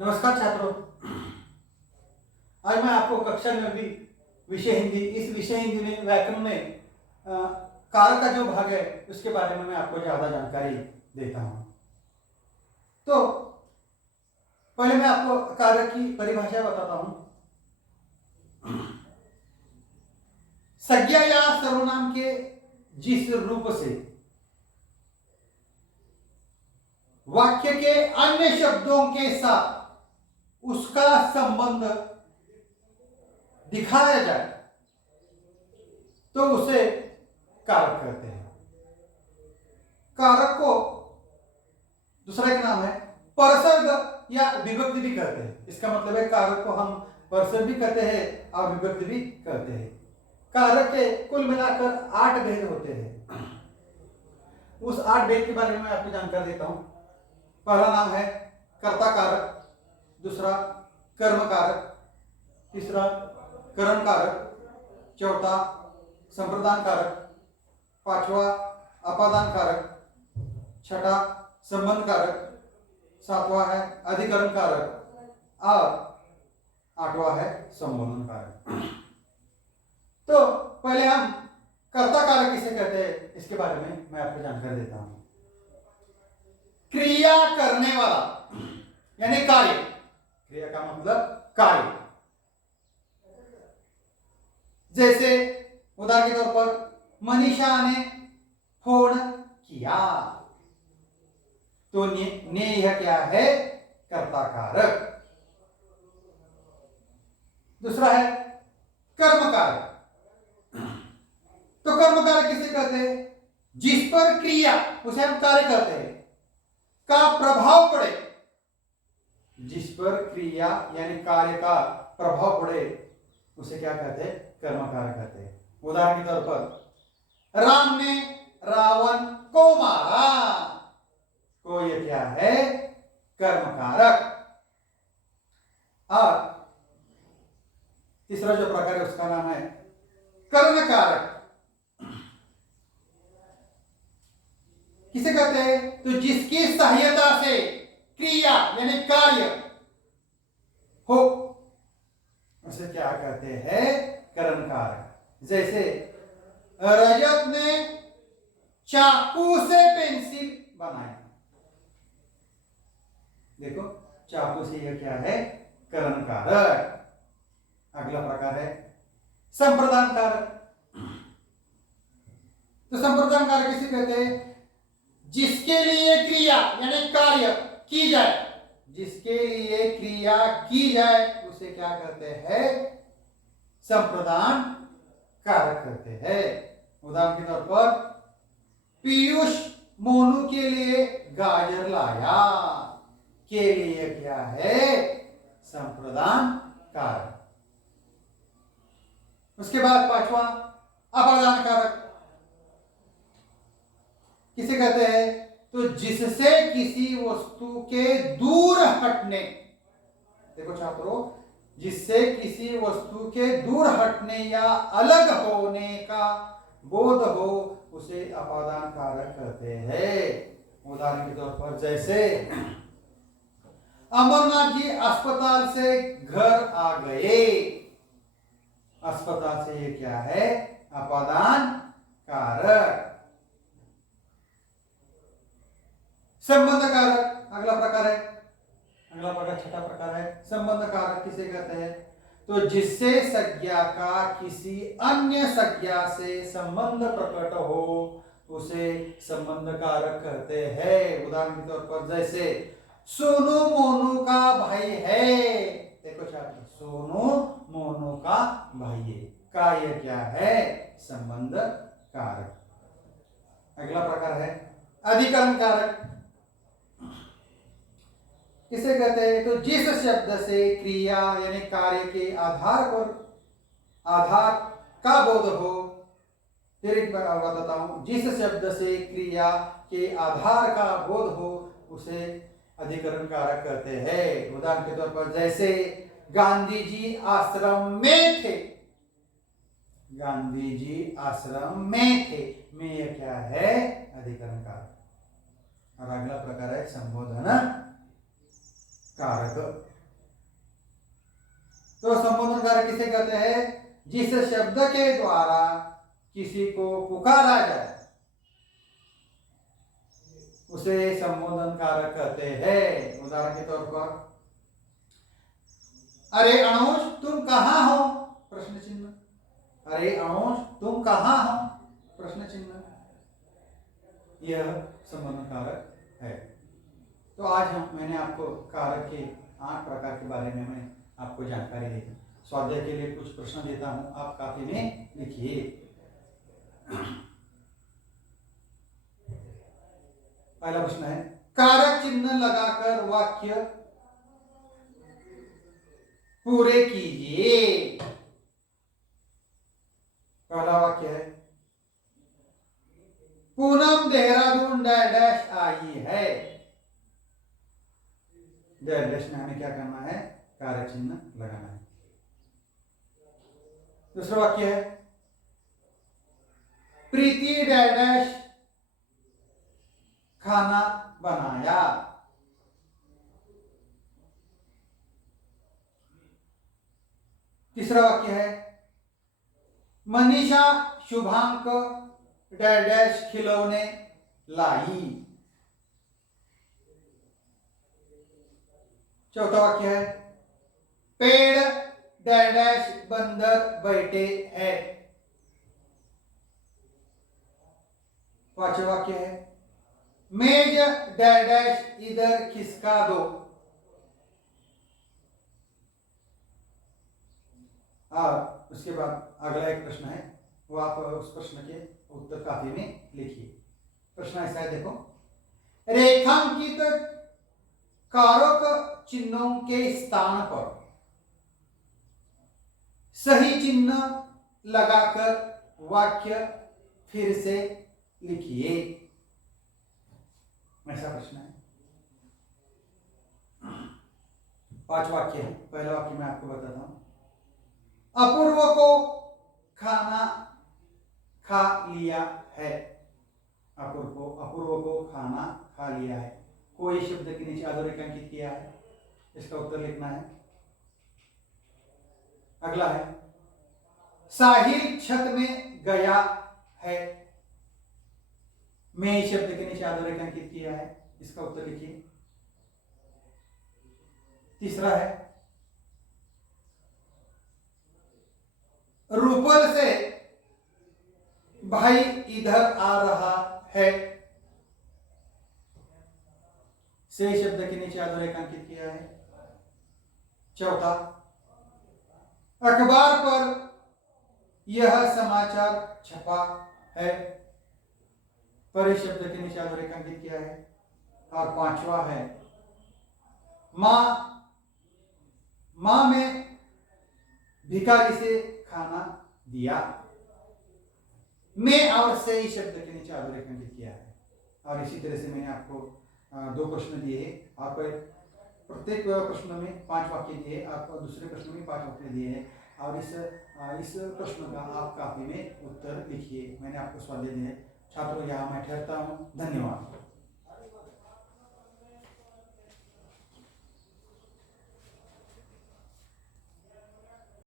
नमस्कार छात्रों। आज मैं आपको कक्षा 9वीं विषय हिंदी, इस विषय हिंदी में व्याकरण में कारक का जो भाग है उसके बारे में मैं आपको ज्यादा जानकारी देता हूं। तो पहले मैं आपको कारक की परिभाषा बताता हूं। संज्ञा या सर्वनाम के जिस रूप से वाक्य के अन्य शब्दों के साथ उसका संबंध दिखाया जाए तो उसे कारक कहते हैं। कारक को दूसरा एक नाम है परसर्ग या विभक्ति भी कहते हैं। इसका मतलब है कारक को हम परसर्ग भी कहते हैं और विभक्ति भी कहते हैं। कारक के कुल मिलाकर 8 भेद होते हैं। उस 8 भेद के बारे में मैं आपको जानकारी देता हूं। पहला नाम है कर्ता कारक, दूसरा कर्म कारक, तीसरा करण कारक, चौथा संप्रदान कारक, पांचवा अपादान कारक, छठा संबंध कारक, सातवां है अधिकरण कारक और आठवां है संबोधन कारक। तो पहले हम कर्ता कारक किसे कहते हैं इसके बारे में मैं आपको जानकारी देता हूं। क्रिया करने वाला यानी कार्य, क्रिया का मतलब कार्य। जैसे उदाहरण के तौर पर मनीषा ने फोन किया, तो ने यह क्या है? कर्ता कारक। दूसरा है कर्म कारक। तो कर्म कारक किसे कहते हैं? जिस पर क्रिया, उसे हम कार्य कहते हैं, का प्रभाव पड़े। जिस पर क्रिया यानी कार्य का प्रभाव पड़े उसे क्या कहते हैं? कर्म कारक कहते हैं। उदाहरण के तौर पर राम ने रावण को मारा, तो यह क्या है? कर्म कारक। और तीसरा जो प्रकार है उसका नाम है करण कारक। किसे कहते हैं? तो जिसकी सहायता से क्रिया यानी कार्य हो उसे क्या कहते हैं? करण कारक। जैसे रजत ने चाकू से पेंसिल बनाई, देखो चाकू से यह क्या है? करण कारक। अगला प्रकार है संप्रदान कारक। तो संप्रदान कारक किसे कहते हैं? जिसके लिए क्रिया यानी कार्य की जाए, जिसके लिए क्रिया की जाए उसे क्या कहते हैं? संप्रदान कारक कहते हैं। उदाहरण के तौर पर पीयूष मोनू के लिए गाजर लाया, के लिए क्या है? संप्रदान कारक। उसके बाद पांचवा अपादान कारक। किसे कहते हैं? तो जिससे किसी वस्तु के दूर हटने, देखो छात्रों, जिससे किसी वस्तु के दूर हटने या अलग होने का बोध हो उसे अपादान कारक कहते हैं। उदाहरण के तौर पर जैसे अमरनाथ जी अस्पताल से घर आ गए, अस्पताल से ये क्या है? अपादान कारक। संबंध कारक अगला प्रकार है। अगला प्रकार छठा प्रकार है संबंध कारक। किसे कहते हैं? तो जिससे संज्ञा का किसी अन्य संज्ञा से संबंध प्रकट हो उसे संबंध कारक कहते हैं। उदाहरण के तौर पर जैसे सोनू मोनू का भाई है, देखो छात्र, सोनू मोनू का भाई है, का यह क्या है? संबंध कारक। अगला प्रकार है अधिकरण कारक। किसे कहते हैं? तो जिस शब्द से क्रिया यानी कार्य के आधार का बोध हो, फिर एक बार बताता हूं, जिस शब्द से क्रिया के आधार का बोध हो उसे अधिकरण कारक कहते हैं। उदाहरण के तौर पर जैसे गांधी जी आश्रम में थे, गांधी जी आश्रम में थे, में यह क्या है? अधिकरण कारक। और अगला प्रकार है संबोधन कारक। किसे कहते हैं? जिस शब्द के द्वारा किसी को पुकारा जाए उसे संबोधन कारक कहते हैं। उदाहरण के तौर पर, अरे अनुज तुम कहाँ हो? प्रश्न चिन्ह। अरे अनुज तुम कहाँ हो? प्रश्न चिन्ह। यह संबोधन कारक है। तो आज मैंने आपको कारक के 8 प्रकार के बारे में मैं आपको जानकारी दी। स्वाध्याय के लिए कुछ प्रश्न देता हूं, आप कॉपी में लिखिए। पहला प्रश्न है, कारक चिन्ह लगाकर वाक्य पूरे कीजिए। पहला वाक्य है, पूनम देहरादून डैश आई है। डैश में हमें क्या करना है? कारक चिन्ह लगाना है। दूसरा वाक्य है, प्रीति डैश खाना बनाया। तीसरा वाक्य है, मनीषा शुभांक डैश खिलौने लाई। चौथा वाक्य है, पेड़ डैश बंदर बैठे हैं। पांचवा वाक्य है, मेज डैश इधर खिसका दो। और उसके बाद अगला एक प्रश्न है, वो आप उस प्रश्न के उत्तर काफी में लिखिए। प्रश्न ऐसा है, देखो, रेखांकित कारक चिन्हों के स्थान पर सही चिन्ह लगाकर वाक्य फिर से लिखिए। ऐसा प्रश्न है। 5 वाक्य है। पहला वाक्य मैं आपको बताता हूं, अपूर्व को खाना खा लिया है। अपूर्व को खाना खा लिया है। कोई शब्द के नीचे अधोरेखांकित किया है, इसका उत्तर लिखना है। अगला है, साहिल छत में गया है। मैं शब्द के नीचे अधोरेखांकित किया है, इसका उत्तर लिखिए। तीसरा है, रूपल से भाई इधर आ रहा है। से शब्द के नीचे अधोरेखांकित किया है। चौथा, अखबार पर यह समाचार छपा है। पर शब्द के नीचे अधोरेखांकित किया है। और पांचवा है, मां में भिखारी से खाना दिया। मैं और से शब्द के नीचे अधोरेखांकित किया है। और इसी तरह से मैंने आपको 2 प्रश्न दिए हैं। आप प्रत्येक प्रश्न में 5 वाक्य दिए, आप दूसरे प्रश्न में 5 वाक्य दिए हैं। और इस प्रश्न का आप कॉपी में उत्तर लिखिए। मैंने आपको स्वाध्याय दिए। छात्रों, यहाँ मैं ठहरता हूँ। धन्यवाद।